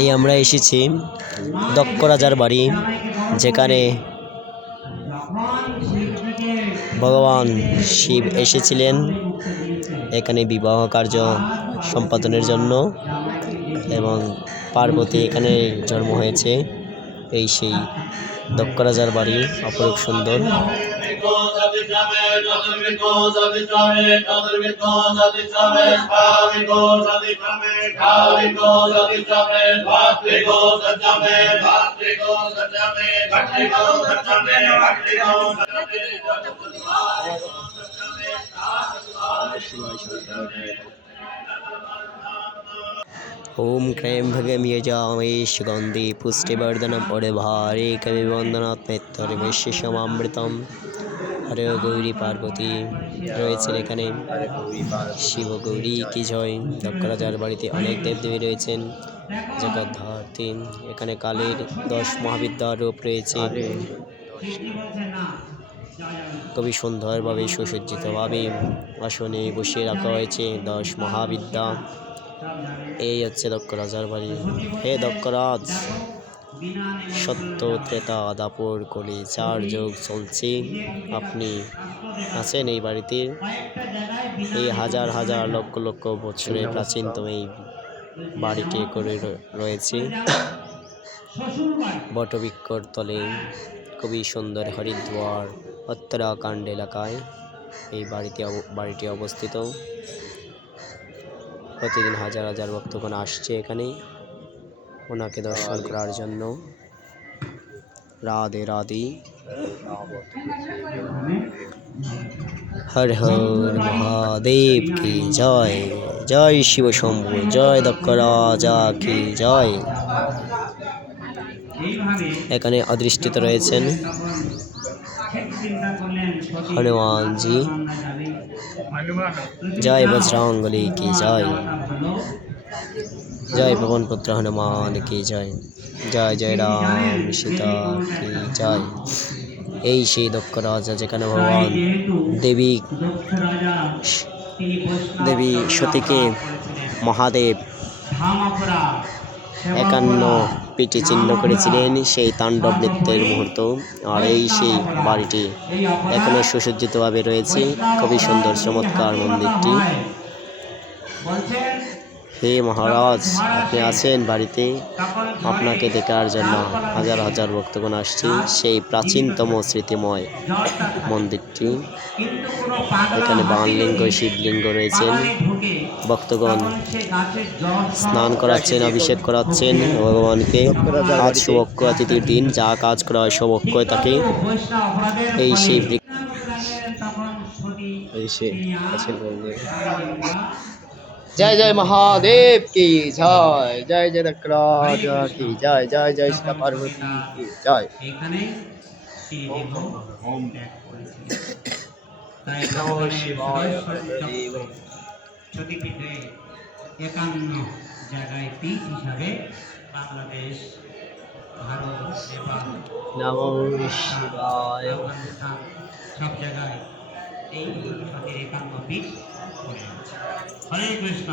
এই আমরা এসেছি দক্ষ রাজার বাড়ি, যেখানে ভগবান শিব এসেছিলেন এখানে বিবাহ কার্য সম্পাদনের জন্য, এবং পার্বতী এখানে জন্ম হয়েছে। এই সেই দক্ষ রাজার বাড়ি, অপরূপ সুন্দর। ओम क्रीं भगमियजामहे सुगन्धि पुष्टिवर्धनम् उर्वारे कविवन्दनात्मेत्तर्वैश्यमामृतम्। हरे गौरी पार्वती রয়েছেন এখানে, শিব গৌরী কি জয়। দক্ষ রাজার বাড়িতে অনেক দেবদেবী রয়েছেন, জগদ্ধাত্রী। এখানে কালীর 10 মহাবিদ্যার রূপ রয়েছে, খুবই সুন্দরভাবে সুসজ্জিতভাবে আসনে বসিয়ে রাখা হয়েছে 10 মহাবিদ্যা। এই হচ্ছে দক্ষ রাজার বাড়ি। হে দক্ষরাজ, সত্য ত্রেতা দাপর কলি 4 যুগ চলছে, আপনি আছেন এই বাড়িতে। এই হাজার হাজার লক্ষ লক্ষ বছরের প্রাচীনতম এই বাড়িটি করে রয়েছে বটবৃক্ষর তলে। খুবই সুন্দর হরিদ্বার উত্তরাখণ্ড এলাকায় এই বাড়িটি অবস্থিত। প্রতিদিন হাজার হাজার ভক্তগণ আসছে এখানে ওনাকে দর্শন করার জন্য। রাধে রাধে। হর হর মহাদেব কি জয়। জয় শিব শম্ভু, জয় দক্ষ রাজা কি জয়। এখানে অধিষ্ঠিত রয়েছেন হনুমানজি। জয় বজরংবলী কি জয়। জয় পवन पुत्र हनुमान की जय। जय जय राम सीता की जय। এই সেই দক্ষ রাজা, যেখানে ভগবান দেবী সতীকে মহাদেব 51 পিঠে চিহ্ন করেছিলেন, সেই তাণ্ডব নৃত্যের মুহূর্ত। আর এই সেই বাড়িটি এখনো সুসজ্জিতভাবে রয়েছে, খুবই সুন্দর চমৎকার মন্দিরটি। হে মহারাজ, আপনি আছেন বাড়িতে, আপনাকে দেখার জন্য হাজার হাজার ভক্তগণ আসছে। সেই প্রাচীনতম স্মৃতিময় মন্দিরটি, এখানে বাণলিঙ্গ শিবলিঙ্গ রয়েছেন। ভক্তগণ স্নান করাচ্ছেন, অভিষেক করাচ্ছেন ভগবানকে। আজ শুভক্ষয় তিথির দিন, যা কাজ করা হয় শুভক্ষয় থাকে। এই সেই जय जय महादेव की जय। जय जय दक्ष राजा की जय। जय जय सीता पार्वती की जय। नमो शिवाय। সতীপীঠে 51 জায়গায় পীঠ হিসাবে বাংলাদেশ, ভারত, নেপাল, नमो शिवाय। আফগানিস্তান সব জায়গায় এই সতীর 51 পীঠ করে আছে। হরে কৃষ্ণ।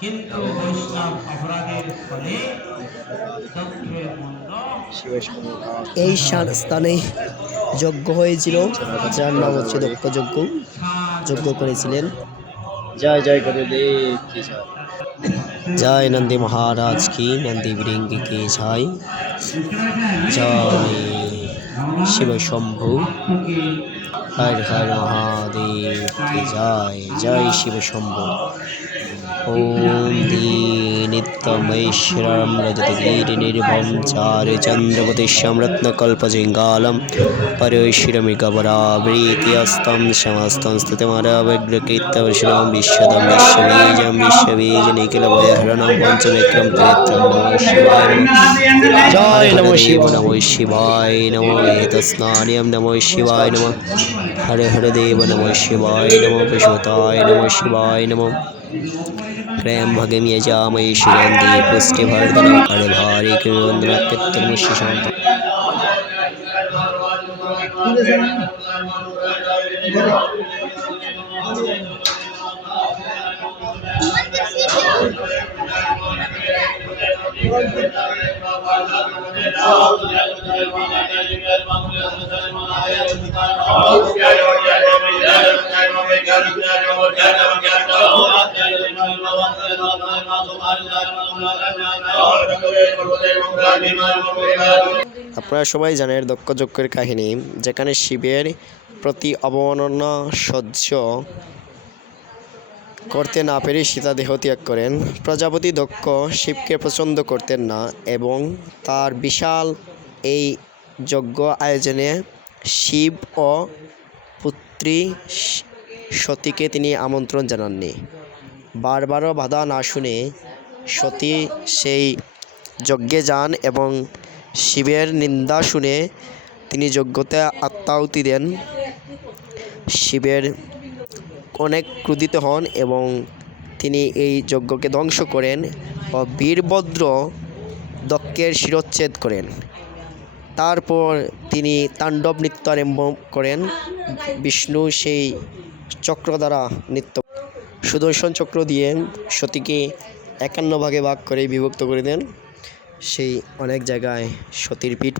কিন্তু বৈষ্ণব অপরাধের ফলে দক্ষের মন্দ এই স্থানে যজ্ঞ হয়েছিল, যার নাম হচ্ছে দক্ষ যজ্ঞ। যজ্ঞ করেছিলেন। জয় জয় গুরুদেব কি জয়। জয় নন্দী মহারাজ কি, নন্দী বৃঙ্গ কি জয়। জয় শিব শম্ভু। हर हर महादेव की जय। जय शिव शंभु। ओम दीनित्यमैश्वरं रजतगिरिनिर्भं चारुचन्द्रवतिशं रत्नकल्पजिङ्गालं परैश्वरमिकपरावृतिहस्तं समस्तं स्तुतिमरावग्रकीर्तवर्षणं विश्वदं विश्वबीजं विश्वबीजनिखिलभयहरणं पञ्चविक्रं त्रिनेत्रं। नमः शिवाय। जय नमो शिव। नमो शिवाय। नमो एतस्नान्यं। नमो शिवाय। नमः हरे हरे देव। नमः शिवाय। नमो पशुपताय। नमः शिवाय। नमः क्रीं भगमियजामहे सुगन्धि पुष्टिवर्धनम् उर्वारे कविवन्दनात्मेत्तर्वैश्यमामृतम्। আপনারা সবাই জানেন দক্ষ যজ্ঞের কাহিনী, যেখানে শিবের প্রতি অবমাননা সহ্য করতে না পেরে সীতা দেহ ত্যাগ করেন। প্রজাপতি দক্ষ শিবকে পছন্দ করতেন না এবং তার বিশাল এই যজ্ঞ আয়োজনে শিব ও পুত্রী সতীকে তিনি আমন্ত্রণ জানাননি। বারবারও বাধা না শুনে সতী সেই যজ্ঞে যান এবং শিবের নিন্দা শুনে তিনি যজ্ঞতে আত্মাহুতি দেন। শিবের অনেক ক্রোধিত হন এবং তিনি এই যজ্ঞকে ধ্বংস করেন ও বীরভদ্র দক্ষের শিরচ্ছেদ করেন। তারপর তিনি তাণ্ডব নৃত্য আরম্ভ করেন। বিষ্ণু সেই চক্র দ্বারা নৃত্য সুদর্শন চক্র দিয়ে সতীকে 51 ভাগে ভাগ করে বিভক্ত করে দেন। সেই অনেক জায়গায় সতীর পিঠ